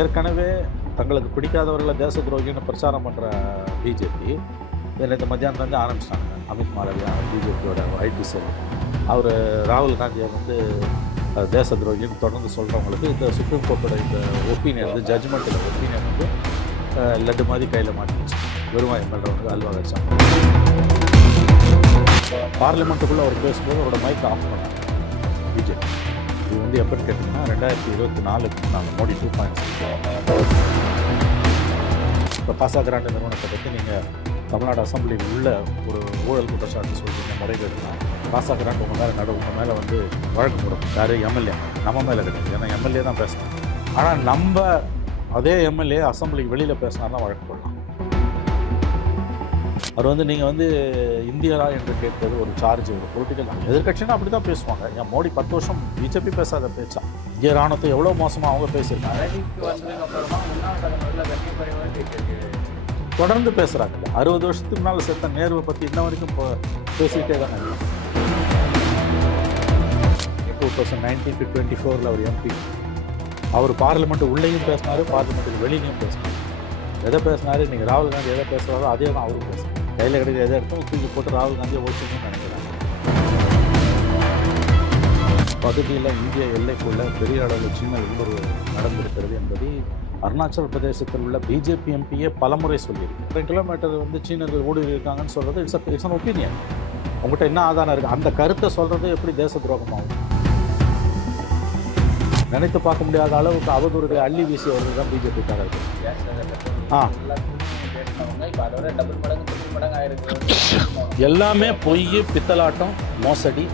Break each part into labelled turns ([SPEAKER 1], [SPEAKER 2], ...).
[SPEAKER 1] ஏற்கனவே தங்களுக்கு பிடிக்காதவர்களை தேச துரோகின்னு பிரச்சாரம் பண்ணுற பிஜேபி இதில் இந்த மத்தியானத்துலேருந்து ஆரம்பிச்சிட்டாங்க. அமித் மாளவியா பிஜேபியோட ஐடி செல். அவர் ராகுல் காந்தியை வந்து தேச துரோகின்னு தொடர்ந்து சொல்கிறவங்களுக்கு இந்த சுப்ரீம் கோர்ட்டோட இந்த ஒப்பீனியன் வந்து ஜட்ஜ்மெண்ட்டில் ஒப்பீனியன் வந்து லட்டு மாதிரி கையில் மாட்டிச்சு வெறுவாய் பண்ணுறவங்க அல்வா வச்சாங்க. பார்லிமெண்ட்டுக்குள்ளே அவர் பேசும்போது அவரோட மைக் ஆஃப் பண்ணாங்க. வந்து எப்படி கேட்டிங்கன்னா ரெண்டாயிரத்தி இருபத்தி நாலுக்கு நாங்கள் மோடி டூ பாயிண்ட்ஸ் இப்போ பாசா கிராண்ட் நிறுவனத்தை பற்றி நீங்கள் தமிழ்நாடு அசம்பிளியில் உள்ள ஒரு ஊழல் குற்றச்சாட்டு சொல்கிறீங்க முறைகேடுனா பாசா கிராண்ட் உங்கள் மேலே நடு உங்கள் மேலே வந்து வழக்கு போடும். யார்? எம்எல்ஏ. நம்ம மேலே கிடையாது. ஏன்னா எம்எல்ஏ தான் பேசணும். ஆனால் நம்ம அதே எம்எல்ஏ அசம்பிளிக்கு வெளியில் பேசினார்னா வழக்கு போடலாம். அவர் வந்து நீங்கள் வந்து இந்தியரா என்று கேட்பது ஒரு சார்ஜ் ஒரு பொலிட்டிக்கல் எதிர்கட்சினா அப்படி தான் பேசுவாங்க. ஏன் மோடி பத்து வருஷம் பிஜேபி பேசாத பேச்சா? இந்திய ராணுவத்தை எவ்வளோ மோசமாக அவங்க பேசியிருக்காங்க? தொடர்ந்து பேசுகிறாங்க அறுபது வருஷத்துக்கு முன்னால் செத்த நேருவை பற்றி இன்ன வரைக்கும் இப்போ பேசிக்கிட்டே தானே two thousand nineteen to twenty ஃபோரில் அவர் எம்பி அவர் பார்லிமெண்ட் உள்ளேயும் பேசினார் பார்லிமெண்ட்டுக்கு வெளியிலையும் பேசினார். எதை பேசினாரு? நீங்கள் ராகுல் காந்தி எதை பேசுகிறாரோ அதே தான் அவரும் பேசுகிறார் கையில் கிடைக்கிற எதை எடுத்தும் தூக்கி போட்டு ராகுல் காந்தியை ஓட்டுன்னு நினைக்கிறாங்க பகுதியில் இந்திய எல்லைக்குள்ள பெரிய அளவில் சின்ன ஊடுருவல் நடந்திருக்கிறது என்பதை அருணாச்சல பிரதேசத்தில் உள்ள பிஜேபி எம்பியே பலமுறை சொல்லியிருக்கு. ரெண்டு கிலோமீட்டர் வந்து சீனர்கள் ஊடுருவி இருக்காங்கன்னு சொல்கிறது இட்ஸ் இட்ஸ் அன் ஒப்பீனியன் உங்கள்கிட்ட என்ன ஆதாரம் இருக்குது அந்த கருத்தை சொல்கிறது எப்படி தேச துரோகமாகும்? நினைத்து பார்க்க முடியாத அளவுக்கு அவதூறுகளை அள்ளி வீசியவர்கள் தான் பிஜேபிக்காரர்கள்
[SPEAKER 2] Yes, sir.
[SPEAKER 1] ஆ. எல்லாமே பொய் பித்தலாட்டம் மோசடி.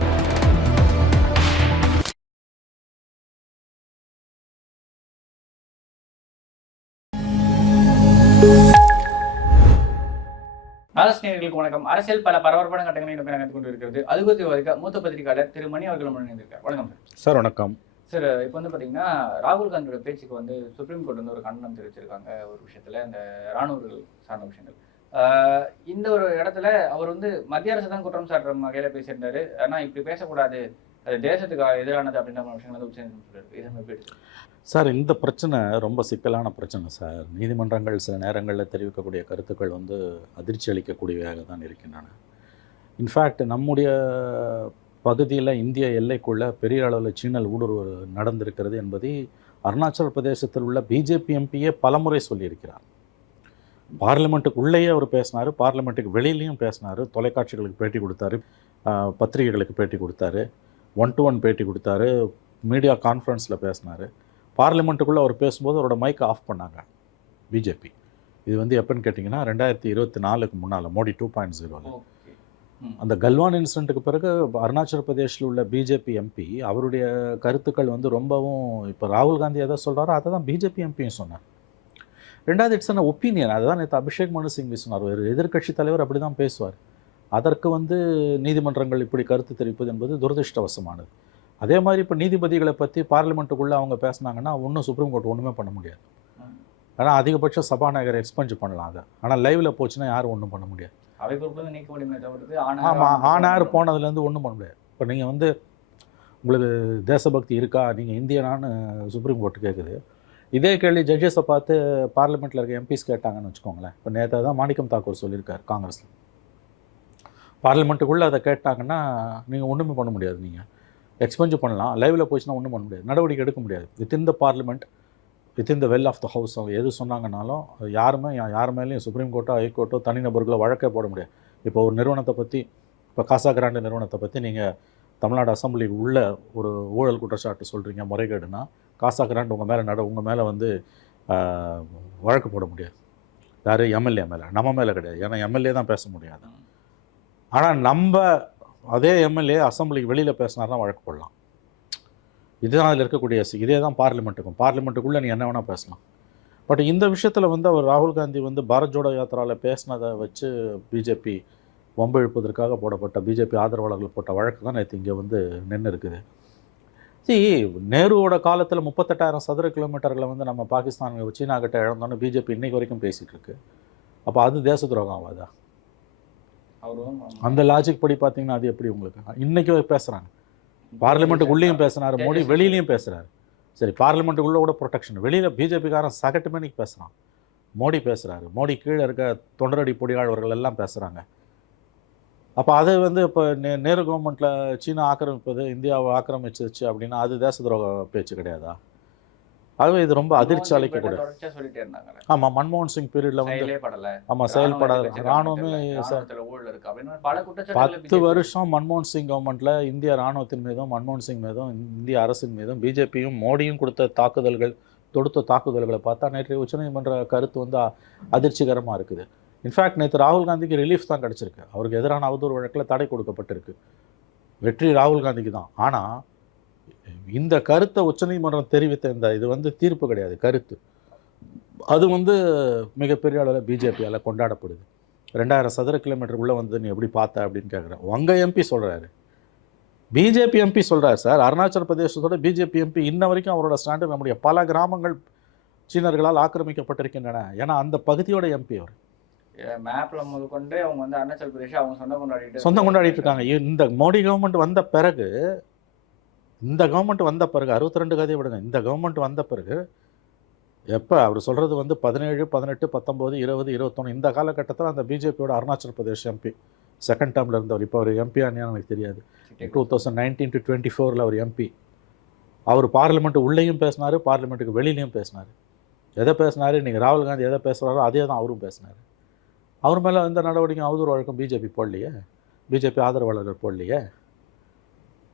[SPEAKER 2] ஆலோசனைகளுக்கு வணக்கம். அரசியல் பல பரபரப்பான கட்டங்களை நோக்கி நகர்ந்து கொண்டு இருக்கிறது அது குறித்து விவாதிக்க மூத்த பத்திரிகையாளர் திரு மணி அவர்கள் இணைந்திருக்கார் வணக்கம் சார்.
[SPEAKER 1] வணக்கம்.
[SPEAKER 2] சார் இப்போ வந்து பார்த்தீங்கன்னா ராகுல் காந்தியோட பேச்சுக்கு வந்து சுப்ரீம் கோர்ட் வந்து ஒரு கண்டனம் தெரிவிச்சிருக்காங்க ஒரு விஷயத்துல இந்த ராணுவர்கள் சார்ந்த விஷயங்கள். இந்த ஒரு இடத்துல அவர் வந்து மத்திய அரசு தான் குற்றம் சாட்டுற வகையில பேசியிருந்தாரு. ஆனா இப்படி பேசக்கூடாது. அது தேசத்துக்கு எதிரானது அப்படின்ற மாதிரி விஷயங்கள் வந்து உச்சநீதிமன்றம் சொல்லியிருக்கு. எப்படி
[SPEAKER 1] சார் இந்த பிரச்சனை ரொம்ப சிக்கலான பிரச்சனை சார். நீதிமன்றங்கள் சில நேரங்களில் தெரிவிக்கக்கூடிய கருத்துக்கள் வந்து அதிர்ச்சி அளிக்கக்கூடியவையாக தான் இருக்கின்றன. இன்ஃபேக்ட் நம்முடைய பகுதியில் இந்திய எல்லைக்குள்ள பெரிய அளவில் சீனல் ஊடுருவல் நடந்திருக்கிறது என்பதை அருணாச்சல பிரதேசத்தில் உள்ள பிஜேபி எம்பியே பலமுறை சொல்லியிருக்கிறார். பார்லிமெண்ட்டுக்கு உள்ளேயே அவர் பேசினார் பார்லிமெண்ட்டுக்கு வெளியிலையும் பேசினார் தொலைக்காட்சிகளுக்கு பேட்டி கொடுத்தாரு பத்திரிகைகளுக்கு பேட்டி கொடுத்தாரு ஒன் டு ஒன் பேட்டி கொடுத்தாரு மீடியா கான்ஃபரன்ஸில் பேசினார். பார்லிமெண்ட்டுக்குள்ளே அவர் பேசும்போது அவரோட மைக் ஆஃப் பண்ணாங்க பிஜேபி. இது வந்து எப்போன்னு கேட்டிங்கன்னா ரெண்டாயிரத்தி இருபத்தி நாலுக்கு முன்னால் மோடி டூ பாயிண்ட் ஜீரோவில். அந்த கல்வான் இன்சிடென்ட்டுக்கு பிறகு அருணாச்சல பிரதேஷில் உள்ள பிஜேபி எம்பி அவருடைய கருத்துக்கள் வந்து ரொம்பவும் இப்போ ராகுல் காந்தி எதை சொல்கிறாரோ அதை தான் பிஜேபி எம்பியும் சொன்னார். ரெண்டாவது இட்ஸ் அன் ஒப்பீனியன் அதுதான் நேற்று அபிஷேக் மனு சிங்வி சொன்னார் ஒரு எதிர்க்கட்சி தலைவர் அப்படி தான் பேசுவார். அதற்கு வந்து நீதிமன்றங்கள் இப்படி கருத்து தெரிவிப்பது என்பது துரதிருஷ்டவசமானது. அதே மாதிரி இப்போ நீதிபதிகளை பற்றி பார்லிமெண்ட்டுக்குள்ளே அவங்க பேசுனாங்கன்னா ஒன்றும் சுப்ரீம் கோர்ட் ஒன்றுமே பண்ண முடியாது. ஆனால் அதிகபட்சம் சபாநாயகர் எக்ஸ்பெஞ்ச் பண்ணலாம் அதை. ஆனால் லைவில் போச்சுன்னா யாரும் ஒன்றும் பண்ண முடியாது. ஆமாம் ஆனார் போனதுலேருந்து ஒன்றும் பண்ண முடியாது. இப்போ நீங்கள் வந்து உங்களுக்கு தேசபக்தி இருக்கா? நீங்கள் இந்தியனான்னு சுப்ரீம் கோர்ட் கேட்குது இதே கேள்வி ஜட்ஜஸை பார்த்து பார்லிமெண்ட்டில் இருக்க எம்பிஸ் கேட்டாங்கன்னு வச்சுக்கோங்களேன். இப்போ நேற்று தான் மாணிக்கம் தாக்கூர் சொல்லியிருக்கார் காங்கிரஸில். பார்லிமெண்ட்டுக்குள்ளே அதை கேட்டாங்கன்னா நீங்கள் ஒன்றுமே பண்ண முடியாது நீங்கள் எக்ஸ்பெஞ்சு பண்ணலாம். லைவில் போச்சுன்னா ஒன்றும் பண்ண முடியாது. நடவடிக்கை எடுக்க முடியாது. Within the parliament within the well of the house அவங்க எது சொன்னாங்கனாலும் யாருமே யார் மேலேயும் சுப்ரீம் கோர்ட்டோ ஹைகோர்ட்டோ தனிநபர்களோ வழக்கே போட முடியாது. இப்போ ஒரு நிறுவனத்தை பற்றி இப்போ காசா கிராண்டு நிறுவனத்தை பற்றி நீங்கள் தமிழ்நாடு அசம்பிளி உள்ள ஒரு ஊழல் குற்றச்சாட்டு சொல்கிறீங்க முறைகேடுனா காசா கிராண்ட் உங்கள் மேலே நட உங்கள் மேலே வந்து வழக்கு போட முடியாது. யார்? எம்எல்ஏ மேலே. நம்ம மேலே கிடையாது. ஏன்னா எம்எல்ஏ தான் பேச முடியாது. ஆனால் நம்ம அதே எம்எல்ஏ அசம்பிளிக்கு வெளியில் பேசினார்னா வழக்கு போடலாம். இதுதான் அதில் இருக்கக்கூடிய இதே தான் பார்லிமெண்ட்டுக்கும். பார்லிமெண்ட்டுக்குள்ளே நீ என்ன வேணால் பேசலாம். பட் இந்த விஷயத்தில் வந்து அவர் ராகுல் காந்தி வந்து பாரத் ஜோடோ யாத்திராவில் பேசினதை வச்சு பிஜேபி வம்பிழுப்பதற்காக போடப்பட்ட பிஜேபி ஆதரவாளர்கள் போட்ட வழக்கு தான் நேற்று இங்கே வந்து நின்று இருக்குது சி நேருவோட காலத்தில் முப்பத்தெட்டாயிரம் சதுர கிலோமீட்டர்களை வந்து நம்ம பாகிஸ்தான் சீனா கிட்ட இழந்தோன்னு பிஜேபி இன்னைக்கு வரைக்கும் பேசிகிட்டு இருக்கு அப்போ அது தேச துரோகம் ஆகாதா? அந்த லாஜிக் படி பார்த்தீங்கன்னா அது எப்படி உங்களுக்கு? இன்னைக்கு பேசுகிறாங்க பார்லிமெண்ட்டுக்கு உள்ளேயும் பேசுனாரு மோடி வெளியிலையும் பேசுகிறாரு சரி பார்லிமெண்ட்டுக்குள்ளே கூட ப்ரொடெக்ஷன் வெளியில் பிஜேபிக்காரன் சகட்டு மணிக்கு பேசுகிறான் மோடி பேசுகிறாரு மோடி கீழே இருக்க தொண்டரடி பொடியாளர்கள் எல்லாம் பேசுகிறாங்க அப்போ அது வந்து இப்போ நே நேரு கவர்மெண்ட்டில் சீனா ஆக்கிரமிப்பது இந்தியாவை ஆக்கிரமிச்சிருச்சு அப்படின்னா அது தேச துரோக பேச்சு கிடையாதா? ஆகவே இது ரொம்ப அதிர்ச்சி
[SPEAKER 2] இருந்தாங்கல்ல
[SPEAKER 1] ஆமாம் மன்மோகன் சிங் பீரியடில் வந்து ஆமாம் செயல்படாத
[SPEAKER 2] ராணுவ
[SPEAKER 1] ராணுவமே பத்து வருஷம் மன்மோகன் சிங் கவர்மெண்ட்ல இந்திய ராணுவத்தின் மீதும் மன்மோகன் சிங் மீதும் இந்திய அரசின் மீதும் பிஜேபியும் மோடியும் கொடுத்த தாக்குதல்கள் தொடுத்த தாக்குதல்களை பார்த்தா நேற்றைய உச்சநீதிமன்ற கருத்து வந்து அ- அதிர்ச்சிகரமா இருக்குது. இன்ஃபேக்ட் நேற்று ராகுல் காந்திக்கு ரிலீஃப் தான் கிடச்சிருக்கு. அவருக்கு எதிரான அவதூறு வழக்கில் தடை கொடுக்கப்பட்டிருக்கு. வெற்றி ராகுல் காந்திக்கு தான். ஆனால் இந்த கருத்தை உச்சநீதிமன்றம் தெரிவித்த இந்த இது வந்து தீர்ப்பு கிடையாது கருத்து. அது வந்து மிகப்பெரிய அளவில் பிஜேபியால் கொண்டாடப்படுது. ரெண்டாயிரம் சதுர கிலோமீட்டர் உள்ளே வந்து நீ எப்படி பார்த்த அப்படின்னு கேட்குறேன் உங்கள் எம்பி சொல்கிறாரு பிஜேபி எம்பி சொல்கிறார் சார். அருணாச்சல பிரதேசத்தோட பிஜேபி எம்பி இன்ன வரைக்கும் அவரோட ஸ்டாண்டு நம்முடைய பல கிராமங்கள் சீனர்களால் ஆக்கிரமிக்கப்பட்டிருக்கின்றன. ஏன்னா அந்த பகுதியோட எம்பி அவர்.
[SPEAKER 2] மேப்ல முதற்கொண்டு அவங்க வந்து அருணாச்சல் பிரதேஷ் அவங்க சொந்தம் கொண்டாடிட்டு
[SPEAKER 1] சொந்தம் கொண்டாடிட்டு இருக்காங்க. இந்த மோடி கவர்மெண்ட் வந்த பிறகு இந்த கவர்மெண்ட் வந்த பிறகு அறுபத்தி ரெண்டு கதையை விடுங்க. இந்த கவர்மெண்ட் வந்த பிறகு எப்போ அவர் சொல்கிறது வந்து பதினேழு பதினெட்டு பத்தொம்போது இருபது இருபத்தொன்று இந்த காலகட்டத்தில் அந்த பிஜேபியோட அருணாச்சல் பிரதேஷ் எம்பி செகண்ட் டேர்மில் இருந்தவர். இப்போ அவர் எம்பி ஆனியான்னு எனக்கு தெரியாது? Two thousand nineteen to twenty ஃபோரில் அவர் எம்பி அவர் பார்லிமெண்ட் உள்ளேயும் பேசினார் பார்லிமெண்ட்டுக்கு வெளியிலையும் பேசினார். எதை பேசினாரு? நீங்கள் ராகுல் காந்தி எதை பேசுகிறாரோ அதே தான் அவரும் பேசினார். அவர் மேலே எந்த நடவடிக்கையும் அவதூறு வழக்கம் பிஜேபி போடலையே? பிஜேபி ஆதரவாளர்கள் போடலையே?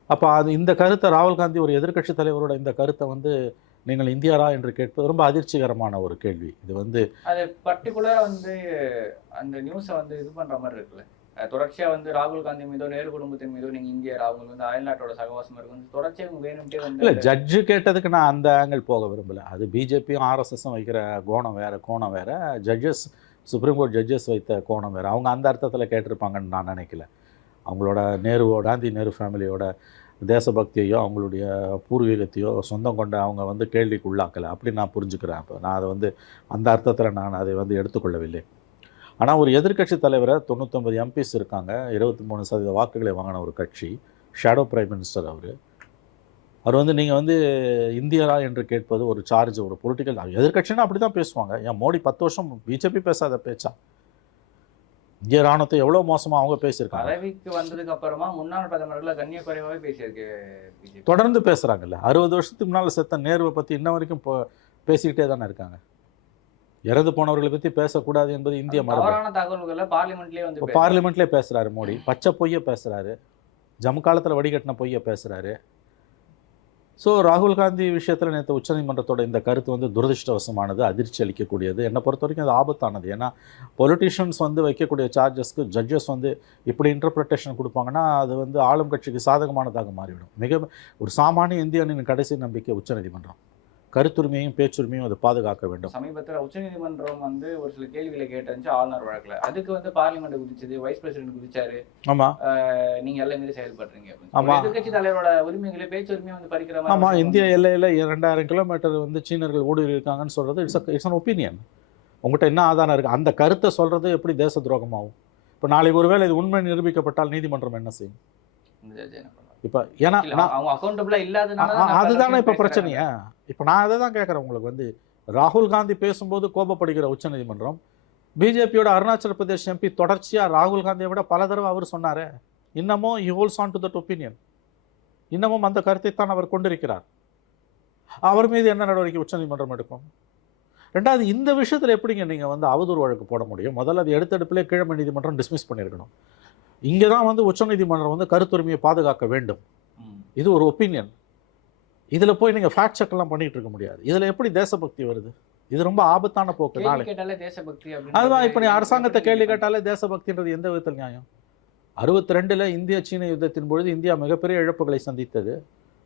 [SPEAKER 1] அப்போ அது இந்த கருத்தை ராகுல் காந்தி ஒரு எதிர்க்கட்சி தலைவரோட இந்த கருத்தை வந்து நீங்கள் இந்தியாரா என்று கேட்பது ரொம்ப அதிர்ச்சிகரமான ஒரு கேள்வி. இது வந்து
[SPEAKER 2] அது பர்டிகுலரா வந்து அந்த நியூஸை வந்து இது பண்ற மாதிரி இருக்குல்ல. அஹ் தொடர்ச்சியா வந்து ராகுல் காந்தி மீதோ நேரு குடும்பத்தின் மீதோ நீங்க இந்தியர்? அவங்க வந்து அயல்நாட்டோட சகவாசம் இருக்கு. வந்து தொடர்ச்சியா இவங்க வேணும்ட்டே
[SPEAKER 1] இல்லை
[SPEAKER 2] வந்து
[SPEAKER 1] ஜட்ஜு கேட்டதுக்கு நான் அந்த ஆங்கிள் போக விரும்பல. அது பிஜேபியும் ஆர்எஸ்எஸும் வைக்கிற கோணம் வேற கோணம் வேற. ஜட்ஜஸ் சுப்ரீம் கோர்ட் ஜட்ஜஸ் வைத்த கோணம் வேறு. அவங்க அந்த அர்த்தத்தில் கேட்டிருப்பாங்கன்னு நான் நினைக்கல. அவங்களோட நேருவோ காந்தி நேரு ஃபேமிலியோட தேசபக்தியையோ அவங்களுடைய பூர்வீகத்தையோ சொந்தம் கொண்ட அவங்க வந்து கேள்விக்கு உள்ளாக்கலை. அப்படி நான் புரிஞ்சுக்கிறேன் அப்போ. நான் அதை வந்து அந்த அர்த்தத்தில் நான் அதை வந்து எடுத்துக்கொள்ளவில்லை. ஆனால் ஒரு எதிர்க்கட்சி தலைவரை தொண்ணூத்தொம்பது எம்பிஸ் இருக்காங்க. இருபத்தி மூணு சதவீத வாக்குகளை வாங்கின ஒரு கட்சி. ஷேடோ பிரைம் மினிஸ்டர் அவர். அவர் வந்து நீங்கள் வந்து இந்தியரா? என்று கேட்பது ஒரு சார்ஜ் ஒரு பொலிட்டிக்கல் எதிர்க்கட்சினா அப்படி தான் பேசுவாங்க. ஏன் மோடி பத்து வருஷம் பிஜேபி பேசாத பேச்சா? இந்திய ராணுவத்தை எவ்வளோ மோசமாக அவங்க பேசியிருக்காங்க?
[SPEAKER 2] பதவிக்கு வந்ததுக்கு அப்புறமா முன்னாள் பிரதமர்களை கண்ணியக்குறைவாவே பேசியிருக்கு
[SPEAKER 1] தொடர்ந்து பேசுகிறாங்கல்ல அறுபது வருஷத்துக்கு முன்னால் செத்த நேருவை பற்றி இன்ன வரைக்கும் இப்போ பேசிக்கிட்டே தானே இருக்காங்க. இறந்து போனவர்களை பற்றி பேசக்கூடாது என்பது இந்திய மரபு.
[SPEAKER 2] தவறான தகவல்களை பார்லிமெண்ட்லயே வந்து.
[SPEAKER 1] பார்லிமெண்ட்லேயே பேசுகிறாரு மோடி. பச்சை பொய்ய பேசுகிறாரு ஜம்மு காலத்தில் வடிகட்டின பொய்ய பேசுகிறாரு ஸோ ராகுல் காந்தி விஷயத்தில் நேற்று உச்சநீதிமன்றத்தோட இந்த கருத்து வந்து துரதிருஷ்டவசமானது அதிர்ச்சி அளிக்கக்கூடியது. என்னை பொறுத்த வரைக்கும் அது ஆபத்தானது. ஏன்னா பொலிட்டிஷியன்ஸ் வந்து வைக்கக்கூடிய சார்ஜஸ்க்கு ஜட்ஜஸ் வந்து இப்படி இன்டர்பிரிட்டேஷன் கொடுப்பாங்கன்னா அது வந்து ஆளும் கட்சிக்கு சாதகமானதாக மாறிவிடும். மிக ஒரு சாமானிய இந்தியனின் கடைசி நம்பிக்கை உச்சநீதிமன்றம். கருத்துரிமையும் பேச்சுரிமையும் அது பாதுகாக்க வேண்டும்.
[SPEAKER 2] சமீபத்துல உச்சநீதிமன்றம் வந்து ஒரு சில கேள்விகளை கேட்டுச்சு ஆளுநர் வழக்குல. அதுக்கு வந்து பார்லிமெண்ட் குதிச்சது வைஸ் பிரசிடென்ட் குதிச்சாரு. அஹ் நீங்க எல்லாம் மீறி செயல்படுறீங்க.
[SPEAKER 1] ஆமா.
[SPEAKER 2] ஒரு எதிர்க்கட்சி தலைவரோட உரிமைகளை பேச்சு உரிமையை வந்து பறிக்கிற விஷயம்
[SPEAKER 1] இந்திய எல்லையில் ரெண்டாயிரம் கிலோமீட்டர் வந்து சீனர்கள் ஊடுருவி இருக்காங்கன்னு சொல்கிறது இட்ஸ் இட்ஸ் அன் ஒப்பீனியன் உங்கள்கிட்ட என்ன ஆதாரம் இருக்குது அந்த கருத்தை சொல்கிறது எப்படி தேச துரோகமாகும்? இப்போ நாளைக்கு ஒருவேளை இது உண்மை நிரூபிக்கப்பட்டால் நீதிமன்றம் என்ன செய்யும்? இப்போ ஏன்னா
[SPEAKER 2] அவங்க அக்கௌண்டபிளா இல்லாதனால
[SPEAKER 1] அதுதானே இப்போ பிரச்சனையா? இப்போ நான் அதை தான் கேட்குறேன் உங்களுக்கு வந்து. ராகுல் காந்தி பேசும்போது கோபப்படுகிற உச்சநீதிமன்றம் பிஜேபியோட அருணாச்சல பிரதேஷ் எம்பி தொடர்ச்சியாக ராகுல் காந்தியை விட பல தடவை அவர் சொன்னாரே இன்னமும் he holds on to that opinion இன்னமும் அந்த கருத்தை தான் அவர் கொண்டிருக்கிறார். அவர் மீது என்ன நடவடிக்கை உச்சநீதிமன்றம் எடுக்கும்? ரெண்டாவது இந்த விஷயத்தில் எப்படிங்க நீங்கள் வந்து அவதூறு வழக்கு போட முடியும்? முதல்ல அது எடுத்தெடுப்பிலே கீழமை நீதிமன்றம் டிஸ்மிஸ் பண்ணியிருக்கணும். இங்கே தான் வந்து உச்சநீதிமன்றம் வந்து கருத்துரிமையை பாதுகாக்க வேண்டும். இது ஒரு ஒப்பீனியன் இதில் போய் நீங்கள் ஃபேக்ட் செக்லாம் பண்ணிட்டு இருக்க முடியாது. இதில் எப்படி தேசபக்தி வருது? இது ரொம்ப ஆபத்தான போக்கு நாளை.
[SPEAKER 2] தேசபக்தி
[SPEAKER 1] அதுதான் இப்போ நீ அரசாங்கத்தை கேள்வி கேட்டாலே தேசபக்தின்றது எந்த விதத்தில் நியாயம்? அறுபத்தி ரெண்டில் இந்திய சீன யுத்தத்தின் பொழுது இந்தியா மிகப்பெரிய இழப்புகளை சந்தித்தது.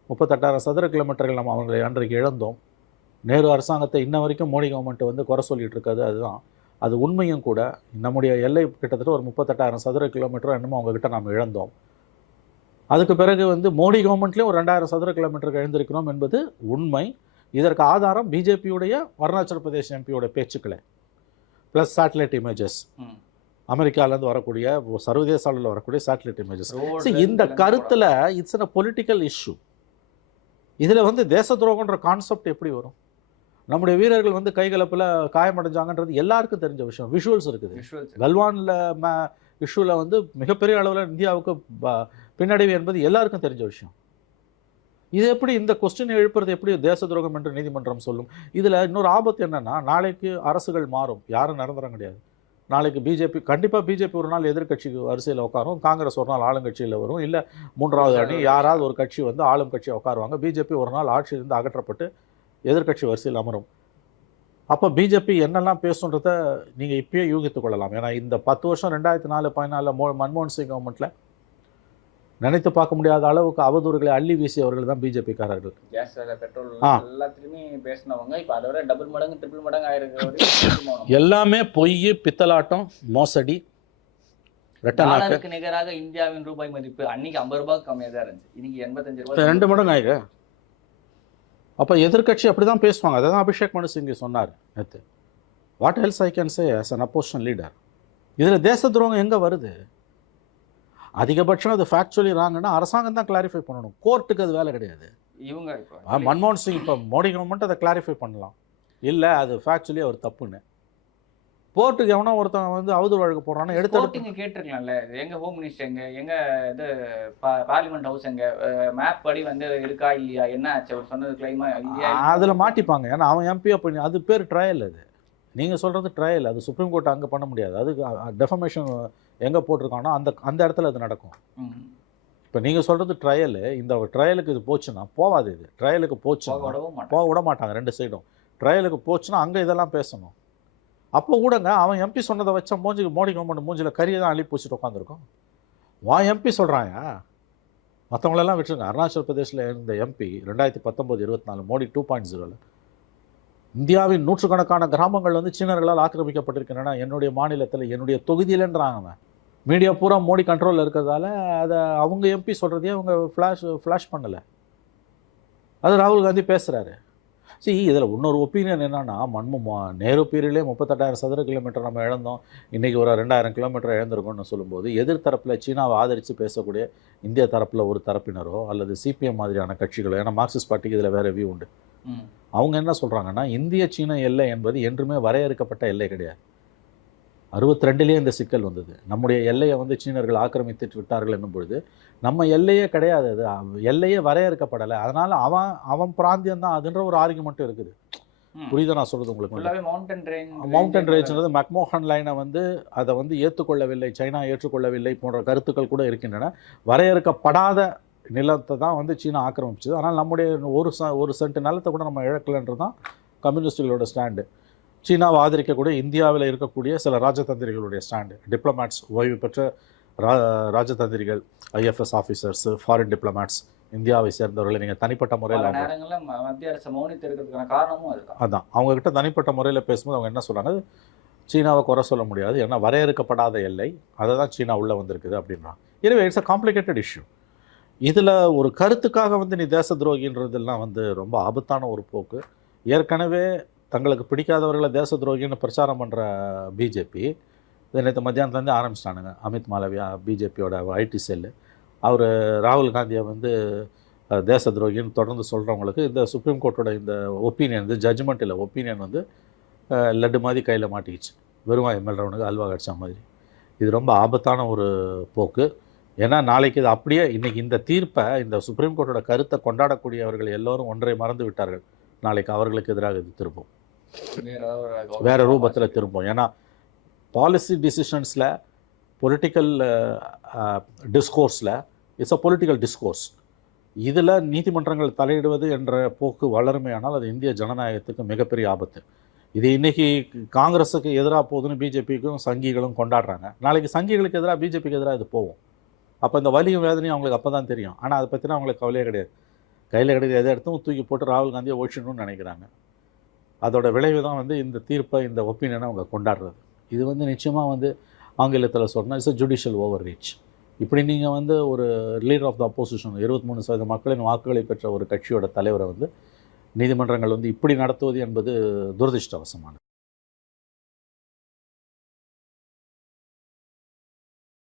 [SPEAKER 1] முப்பத்தெட்டாயிரம் சதுர கிலோமீட்டர்கள் நம்ம அவங்களை அன்றைக்கு இழந்தோம். நேரு அரசாங்கத்தை இன்ன வரைக்கும் மோடி கவர்மெண்ட் வந்து குறை சொல்லிட்டு இருக்காது. அதுதான். அது உண்மையும் கூட நம்முடைய எல்லை கிட்டத்தட்ட ஒரு முப்பத்தெட்டாயிரம் சதுர கிலோமீட்டர் என்னமோ அவங்ககிட்ட நாம் இழந்தோம். அதுக்கு பிறகு வந்து மோடி கவர்மெண்ட்லேயும் ஒரு ரெண்டாயிரம் சதுர கிலோமீட்டருக்கு எழுந்திருக்கிறோம் என்பது உண்மை. இதற்கு ஆதாரம் பிஜேபியுடைய அருணாச்சல பிரதேஷ் எம்பியோட பேச்சுக்களை. Plus satellite images. அமெரிக்காலேருந்து வரக்கூடிய சர்வதேச அளவில் வரக்கூடிய சேட்டலைட் இமேஜஸ் இந்த கருத்தில் இட்ஸ் அ பொலிட்டிக்கல் இஷ்யூ இதில் வந்து தேச துரோகன்ற கான்செப்ட் எப்படி வரும்? நம்முடைய வீரர்கள் வந்து கைகலப்பில் காயமடைஞ்சாங்கன்றது எல்லாருக்கும் தெரிஞ்ச விஷயம். விஷுவல்ஸ் இருக்குது. கல்வானில் ம இஷ்யூவில் வந்து மிகப்பெரிய அளவில் இந்தியாவுக்கு ப- பின்னடைவு என்பது எல்லாருக்கும் தெரிஞ்ச விஷயம். இது எப்படி இந்த கொஸ்டின் எழுப்புறது எப்படி தேச துரோகம் என்று நீதிமன்றம் சொல்லும்? இதில் இன்னொரு ஆபத்து என்னன்னா நாளைக்கு அரசுகள் மாறும். யாரும் நிரந்தரம் கிடையாது. நாளைக்கு பிஜேபி கண்டிப்பாக பிஜேபி ஒரு நாள் எதிர்க்கட்சிக்கு வரிசையில் உட்காரும். காங்கிரஸ் ஒரு நாள் ஆளுங்கட்சியில் வரும். இல்லை மூன்றாவது அணி யாராவது ஒரு கட்சி வந்து ஆளும் கட்சியை உட்காருவாங்க. பிஜேபி ஒரு நாள் ஆட்சியிலிருந்து அகற்றப்பட்டு எதிர்க்கட்சி வரிசையில் அமரும். அப்போ பிஜேபி என்னெல்லாம் பேசுன்றத நீங்கள் இப்பயே யூகித்துக் கொள்ளலாம். ஏன்னா இந்த பத்து வருஷம் ரெண்டாயிரத்தி நாலு பதினாலில் மோ மன்மோகன் சிங் கவர்மெண்ட்டில் நினைத்து பார்க்க முடியாத அளவுக்கு அவதூறுகளை அள்ளி வீசியவர்கள் தான் பிஜேபிக்காரர்கள்
[SPEAKER 2] கேஸ் விலை பெட்ரோல். எல்லாத்துலயுமே பேசினவங்க இப்ப அதை விட டபுள் மடங்கு ட்ரிபிள் மடங்கு ஆயிருக்க
[SPEAKER 1] எல்லாமே பொய் பித்தலாட்டம் மோசடி
[SPEAKER 2] டாலருக்கு நிகராக இந்தியாவின் ரூபாய் மதிப்பு அன்னைக்கு ஐம்பது ரூபாய்க்கு கம்மியா தான் இருந்துச்சு. இன்னைக்கு எண்பத்தஞ்சு ரூபாய்
[SPEAKER 1] ரெண்டு மடங்கு ஆயிரு. அப்போ எதிர்க்கட்சி அப்படி தான் பேசுவாங்க. அதை தான் அபிஷேக் மனு சிங் சொன்னார் நேற்று what else I can say as an opposition leader இதில் தேச துரோகம் எங்கே வருது? அதிகபட்சம் அது ஃபேக்சுவலி ராங்கன்னா அரசாங்கம் தான் கிளாரிஃபை பண்ணணும். கோர்ட்டுக்கு அது வேலை கிடையாது.
[SPEAKER 2] இவங்க
[SPEAKER 1] மன்மோகன் சிங் இப்போ மோடி கவர்மெண்ட் அதை கிளாரிஃபை பண்ணலாம். இல்லை அது ஃபேக்சுவலி அவர் தப்புன்னு. கோர்ட்டுக்கு எவனோ ஒருத்தன் வந்து அவதூறு வழக்கு போடுறான்னு எடுத்து
[SPEAKER 2] கோர்ட்டிங்க கேட்டிருக்கலாம்ல. எங்க ஹோம் மினிஸ்டர் எங்க எங்க இது பார்லிமெண்ட் ஹவுஸ் எங்க மேப் படி வந்து இருக்கா இல்லையா? என்ன ஆச்சு? அவர் சொன்னது கிளைமா இல்லையா?
[SPEAKER 1] அதில் மாட்டிப்பாங்க. ஏன்னா அவன் எம்பியாக பண்ணி அது பேர் ட்ரையல் அது. நீங்கள் சொல்கிறது ட்ரையல் அது சுப்ரீம் கோர்ட் அங்கே பண்ண முடியாது. அது டெஃபமேஷன் எங்கே போட்டிருக்கானோ அந்த அந்த இடத்துல அது நடக்கும். இப்போ நீங்கள் சொல்கிறது ட்ரையலு இந்த ட்ரையலுக்கு இது போச்சுன்னா போகாது இது. ட்ரையலுக்கு
[SPEAKER 2] மாட்டோம்
[SPEAKER 1] போக விட மாட்டாங்க. ரெண்டு சைடும் ட்ரையலுக்கு போச்சுன்னா அங்கே இதெல்லாம் பேசணும். அப்போ கூடங்க அவன் எம்பி சொன்னதை வச்ச மூஞ்சி மோடி கவர்மெண்ட் மூஞ்சில கறியை தான் அள்ளி பூச்சிட்டு உட்காந்துருக்கோம் வா எம்பி சொல்கிறாயா மற்றவங்களெல்லாம் விட்டுருங்க. அருணாச்சல் பிரதேசில் இருந்த எம்பி ரெண்டாயிரத்தி பத்தொம்போது இருபத்தி நாலு மோடி டூ பாயிண்ட் ஜீரோவில் இந்தியாவின் நூற்றுக்கணக்கான கிராமங்கள் வந்து சீனர்களால் ஆக்கிரமிக்கப்பட்டிருக்கின்றன. என்னுடைய மாநிலத்தில் என்னுடைய தொகுதியிலன்றாங்க அவன். மீடியா பூரா மோடி கண்ட்ரோலில் இருக்கிறதால அதை அவங்க எம்பி சொல்கிறதையே அவங்க ஃப்ளாஷ் ஃப்ளாஷ் பண்ணலை. அது ராகுல் காந்தி பேசுகிறாரு சரி இதில் இன்னொரு ஒப்பீனியன் என்னன்னா மன்மு ம- நேரு பீரியட்லேயே முப்பத்தெட்டாயிரம் சதுர கிலோமீட்டர் நம்ம இழந்தோம். இன்றைக்கி ஒரு ரெண்டாயிரம் கிலோமீட்டர் இழந்திருக்கோம்னு சொல்லும்போது எதிர்த்தரப்பில் சீனாவை ஆதரித்து பேசக்கூடிய இந்திய தரப்பில் ஒரு தரப்பினரோ அல்லது சிபிஎம் மாதிரியான கட்சிகளோ ஏன்னா மார்க்சிஸ்ட் பார்ட்டிக்கு இதில் வேறு வியூ உண்டு. அவங்க என்ன சொல்கிறாங்கன்னா இந்திய சீன எல்லை என்பது என்றுமே வரையறுக்கப்பட்ட எல்லை கிடையாது. அறுபத்தி ரெண்டுலேயே இந்த சிக்கல் வந்தது. நம்முடைய எல்லையை வந்து சீனர்கள் ஆக்கிரமித்து விட்டார்கள் என்னும் பொழுது நம்ம எல்லையே கிடையாது அது. எல்லையே வரையறுக்கப்படலை. அதனால் அவன் அவன் பிராந்தியம் தான் அதுன்ற ஒரு ஆர்குமெண்ட்டும் இருக்குது. புரியுதா நான் சொல்கிறது உங்களுக்கு
[SPEAKER 2] மவுண்டன் ரேஞ்ச்
[SPEAKER 1] மவுண்டன் ரேஞ்ச்ன்றது மக்மோகன் லைனை வந்து அதை வந்து ஏற்றுக்கொள்ளவில்லை சைனா ஏற்றுக்கொள்ளவில்லை போன்ற கருத்துக்கள் கூட இருக்கின்றன. வரையறுக்கப்படாத நிலத்தை தான் வந்து சீனா ஆக்கிரமிச்சது. ஆனால் நம்முடைய ஒரு ச ஒரு சென்ட் நிலத்தை கூட நம்ம இழக்கலைன்றது தான் கம்யூனிஸ்டுகளோட ஸ்டாண்டு. சீனாவை ஆதரிக்கக்கூடிய இந்தியாவில் இருக்கக்கூடிய சில ராஜதந்திரிகளுடைய ஸ்டாண்டு டிப்ளமேட்ஸ் ஓய்வு பெற்ற ரா ராஜதந்திரிகள் ஐஎஃப்எஸ் ஆஃபீஸர்ஸ் ஃபாரின் டிப்ளமேட்ஸ் இந்தியாவை சேர்ந்தவர்களை நீங்கள் தனிப்பட்ட முறையில்
[SPEAKER 2] மத்திய அரசு மௌனித்து இருக்கிறதுக்கான காரணமும்
[SPEAKER 1] அதான். அவங்கக்கிட்ட தனிப்பட்ட முறையில் பேசும்போது அவங்க என்ன சொல்றாங்க? சீனாவை குறை சொல்ல முடியாது. ஏன்னா வரையறுக்கப்படாத எல்லை. அதை தான் சீனா உள்ளே வந்திருக்குது அப்படின்றாங்க. எனவே இட்ஸ் அ காம்ப்ளிகேட்டட் இஷ்யூ இதில் ஒரு கருத்துக்காக வந்து நீ தேச துரோகின்றதெல்லாம் வந்து ரொம்ப ஆபத்தான ஒரு போக்கு. ஏற்கனவே தங்களுக்கு பிடிக்காதவர்களை தேச துரோகின்னு பிரச்சாரம் பண்ணுற பிஜேபி இதை நேற்று மத்தியானத்துலேருந்து ஆரம்பிச்சிட்டானுங்க. அமித் மாலவியா பிஜேபியோட ஐடி செல்லு. அவர் ராகுல் காந்தியை வந்து தேச துரோகின்னு தொடர்ந்து சொல்கிறவங்களுக்கு இந்த சுப்ரீம் கோர்ட்டோட இந்த ஒப்பீனியன் வந்து ஜட்ஜ்மெண்ட் இல்லை ஒப்பீனியன் வந்து லட்டு மாதிரி கையில் மாட்டிக்கிச்சு. வெறும் எம்எல்ஏவனுக்கு அல்வா கிடச்ச மாதிரி. இது ரொம்ப ஆபத்தான ஒரு போக்கு. ஏன்னா நாளைக்கு இது அப்படியே இன்றைக்கி இந்த தீர்ப்பை இந்த சுப்ரீம் கோர்ட்டோட கருத்தை கொண்டாடக்கூடியவர்கள் எல்லோரும் ஒன்றை மறந்து விட்டார்கள். நாளைக்கு அவர்களுக்கு எதிராக இது திரும்பும்
[SPEAKER 2] வேற
[SPEAKER 1] ரூபத்தில் திரும்பும் ஏன்னா பாலிசி டிசிஷன்ஸில் பொலிட்டிக்கல் டிஸ்கோர்ஸில் இட்ஸ் அ பொலிட்டிக்கல் டிஸ்கோர்ஸ் இதில் நீதிமன்றங்கள் தலையிடுவது என்ற போக்கு வளருமையானால் அது இந்திய ஜனநாயகத்துக்கு மிகப்பெரிய ஆபத்து. இது இன்னைக்கு காங்கிரஸுக்கு எதிராக போகுதுன்னு பிஜேபிக்கும் சங்கிகளும் கொண்டாடுறாங்க. நாளைக்கு சங்கிகளுக்கு எதிராக பிஜேபிக்கு எதிராக இது போகும். அப்போ இந்த வலியும் வேதனையும் அவங்களுக்கு அப்போ தான் தெரியும். ஆனால் அதை பற்றினா அவங்களுக்கு கவலையே கிடையாது. கையில் கிடைக்கிற எதை எடுத்தும் தூக்கி போட்டு ராகுல் காந்தியை ஒழிச்சிடணும்னு நினைக்கிறாங்க. அதோட விளைவு தான் வந்து இந்த தீர்ப்பை இந்த ஒப்பீனியனை அவங்க கொண்டாடுறது. இது வந்து நிச்சயமாக வந்து ஆங்கிலத்தில் சொன்னால் இட்ஸ் ஜுடிஷியல் ஓவர் ரீச் இப்படி நீங்கள் வந்து ஒரு லீடர் ஆஃப் த அப்போசிஷன் இருபத்தி மூணு சதவீத மக்களின் வாக்குகளை பெற்ற ஒரு கட்சியோட தலைவரை வந்து நீதிமன்றங்கள் வந்து இப்படி நடத்துவது என்பது துரதிருஷ்டவசமானது.